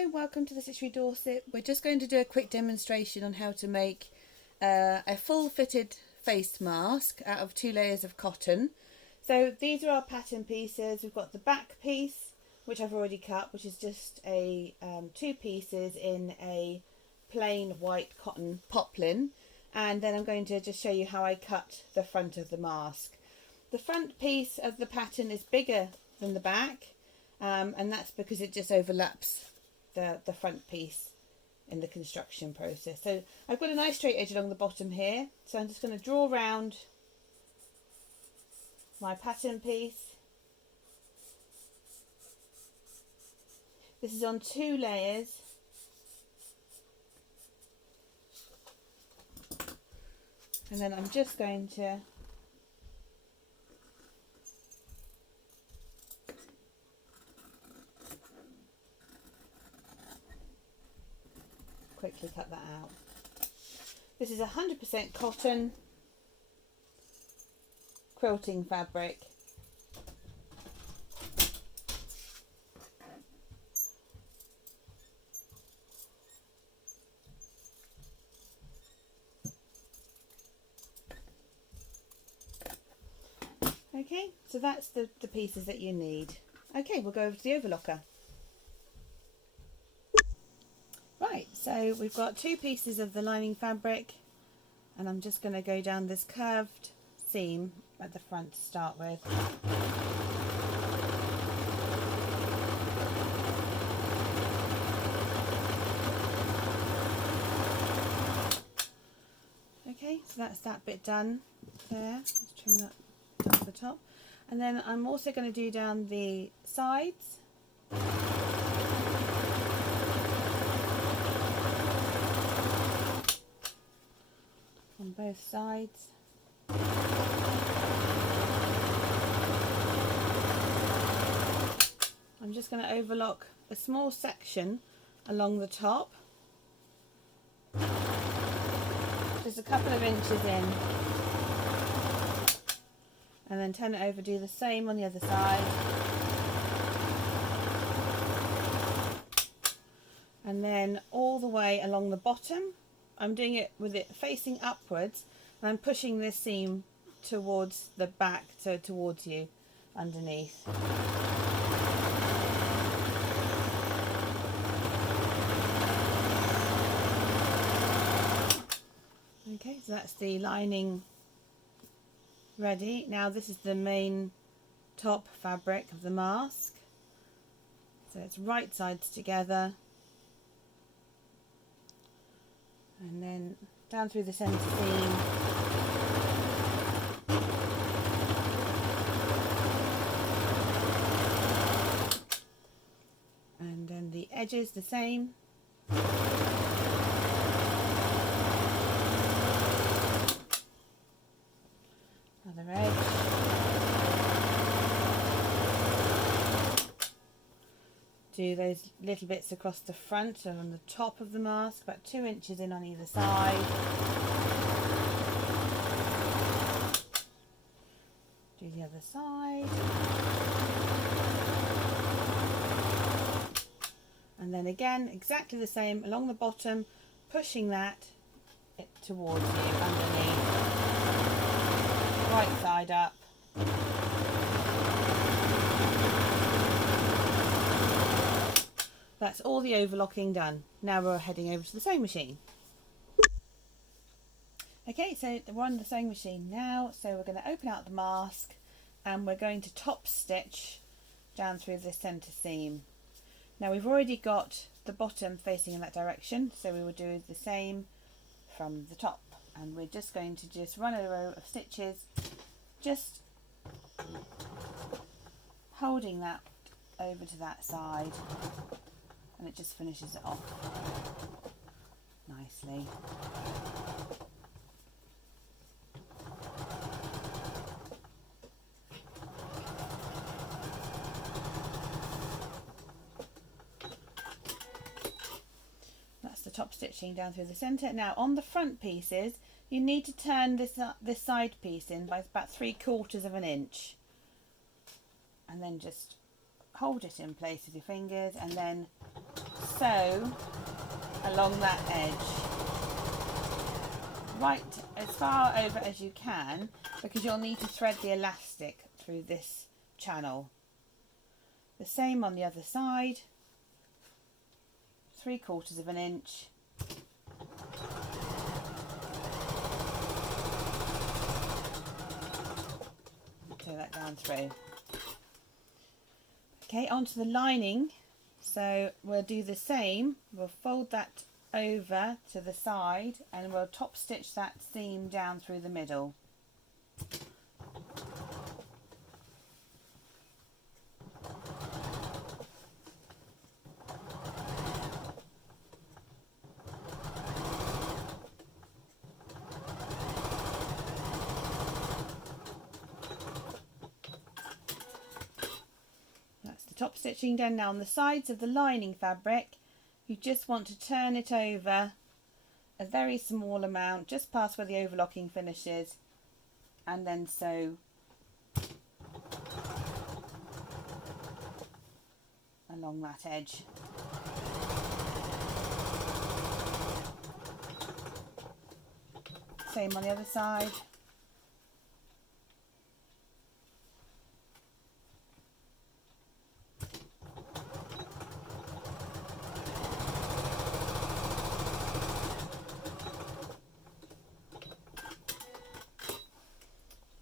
Hello, welcome to the Stitchery Dorset. We're just going to do a quick demonstration on how to make a full fitted face mask out of 2 layers of cotton. So these are our pattern pieces. We've got the back piece, which I've already cut, which is just a 2 pieces in a plain white cotton poplin. And then I'm going to just show you how I cut the front of the mask. The front piece of the pattern is bigger than the back, and that's because it just overlaps the front piece in the construction process. So I've got a nice straight edge along the bottom here, so I'm just going to draw around my pattern piece. This is on 2 layers, and then I'm just going to quickly cut that out. This is 100% cotton quilting fabric. Okay, so that's the pieces that you need. Okay, we'll go over to the overlocker. Right, so we've got 2 pieces of the lining fabric, and I'm just going to go down this curved seam at the front to start with. Okay, so that's that bit done there. Let's trim that down to the top. And then I'm also going to do down the sides. On both sides. I'm just going to overlock a small section along the top, just a couple of inches in, and then turn it over, do the same on the other side, and then all the way along the bottom. I'm doing it with it facing upwards, and I'm pushing this seam towards the back, so towards you underneath. Okay, so that's the lining ready. Now this is the main top fabric of the mask. So it's right sides together. And then down through the centre seam, and then the edges the same, other edge, do those little bits across the front and on the top of the mask, about 2 inches in on either side. Do the other side. And then again, exactly the same along the bottom, pushing that towards you underneath. Right side up. That's all the overlocking done. Now we're heading over to the sewing machine. Okay, so we're on the sewing machine now, so we're going to open out the mask and we're going to top stitch down through the centre seam. Now we've already got the bottom facing in that direction, so we will do the same from the top, and we're just going to run a row of stitches, just holding that over to that side, and it just finishes it off nicely. That's the top stitching down through the centre. Now on the front pieces, you need to turn this side piece in by about 3/4 of an inch, and then just hold it in place with your fingers and then sew along that edge right as far over as you can, because you'll need to thread the elastic through this channel. The same on the other side, 3/4 of an inch. Sew that down through. Okay, onto the lining. So we'll do the same. We'll fold that over to the side and we'll top stitch that seam down through the middle. Top stitching done. Now on the sides of the lining fabric, you just want to turn it over a very small amount, just past where the overlocking finishes, and then sew along that edge. Same on the other side.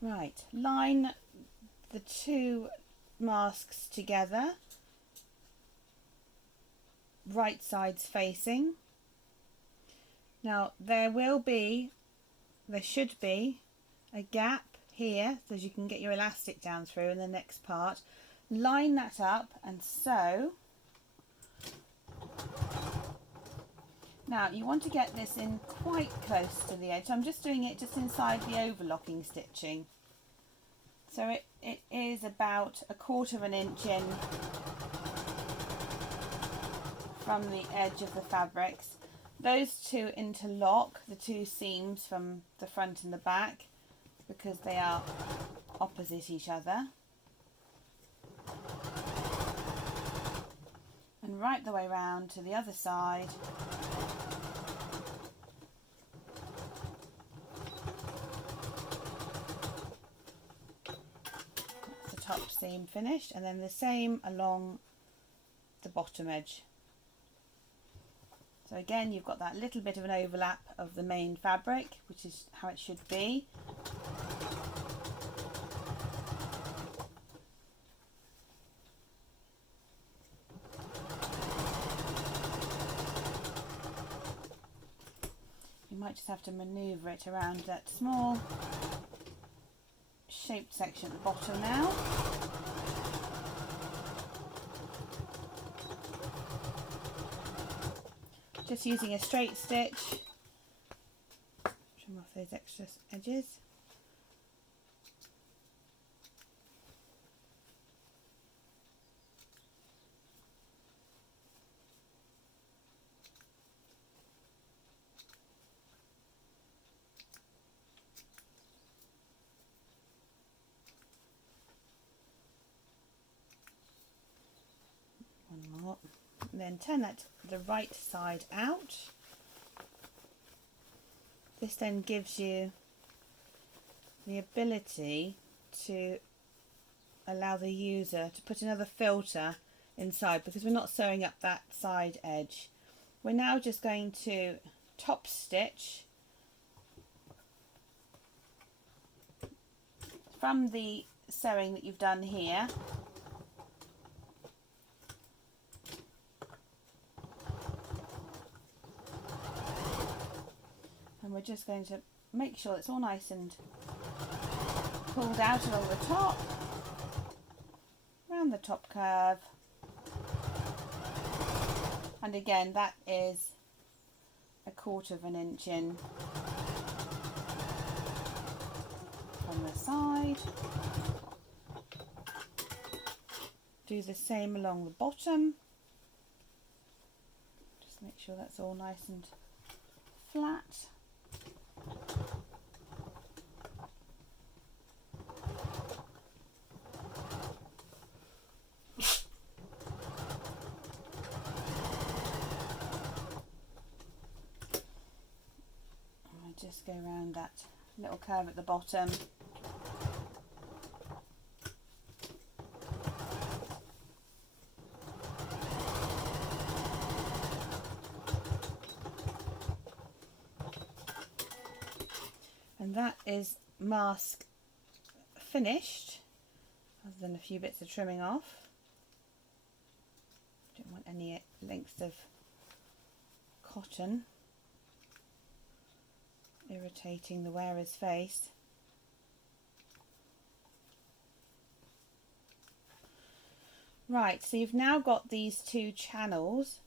Right, line the two masks together, right sides facing. Now there should be a gap here so you can get your elastic down through in the next part. Line that up and sew. Now you want to get this in quite close to the edge. So I'm just doing it just inside the overlocking stitching. So it is about 1/4 of an inch in from the edge of the fabrics. Those two interlock, the two seams from the front and the back, because they are opposite each other. And right the way round to the other side. That's the top seam finished, and then the same along the bottom edge. So again, you've got that little bit of an overlap of the main fabric, which is how it should be. You might just have to manoeuvre it around that small shaped section at the bottom now. Just using a straight stitch, trim off those extra edges. One more. And then turn that the right side out. This then gives you the ability to allow the user to put another filter inside, because we're not sewing up that side edge. We're now just going to top stitch from the sewing that you've done here. And we're just going to make sure it's all nice and pulled out along the top, around the top curve. And again, that is 1/4 of an inch in from the side. Do the same along the bottom. Just make sure that's all nice and flat. go around that little curve at the bottom. And that is mask finished, other than a few bits of trimming off. Don't want any lengths of cotton irritating the wearer's face. Right, so you've now got these two channels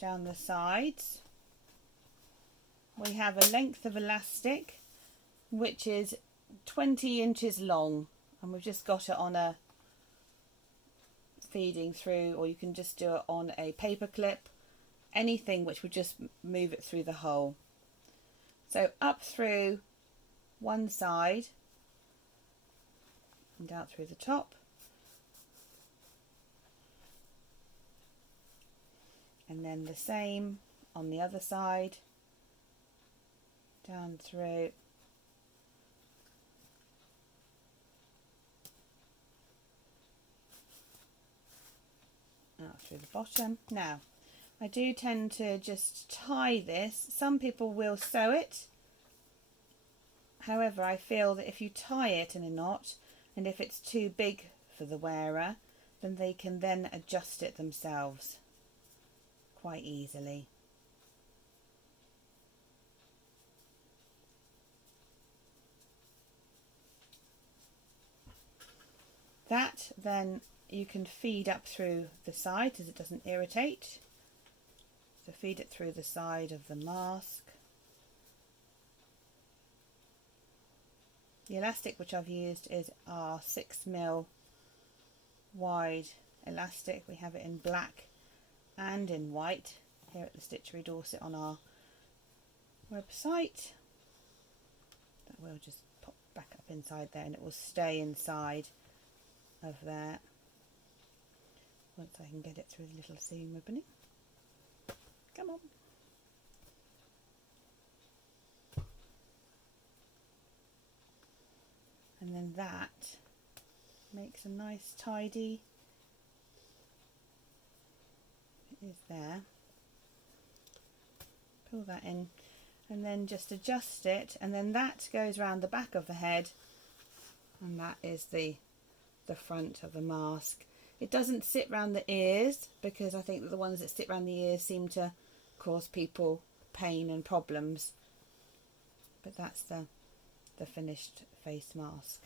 down the sides. We have a length of elastic which is 20 inches long, and we've just got it on a feeding through, or you can just do it on a paper clip, anything which would just move it through the hole. So up through one side and out through the top, and then the same on the other side, down through, out through the bottom. Now, I do tend to just tie this. Some people will sew it. However, I feel that if you tie it in a knot, and if it's too big for the wearer, then they can then adjust it themselves quite easily. That then you can feed up through the side as it doesn't irritate. So feed it through the side of the mask. The elastic which I've used is our 6mm wide elastic. We have it in black and in white here at the Stitchery Dorset on our website. That will just pop back up inside there, and it will stay inside of there once I can get it through the little seam ribboning. Come on. And then that makes a nice tidy, it is there. Pull that in and then just adjust it, and then that goes around the back of the head, and that is the front of the mask. It doesn't sit round the ears, because I think that the ones that sit round the ears seem to cause people pain and problems. But that's the finished face mask.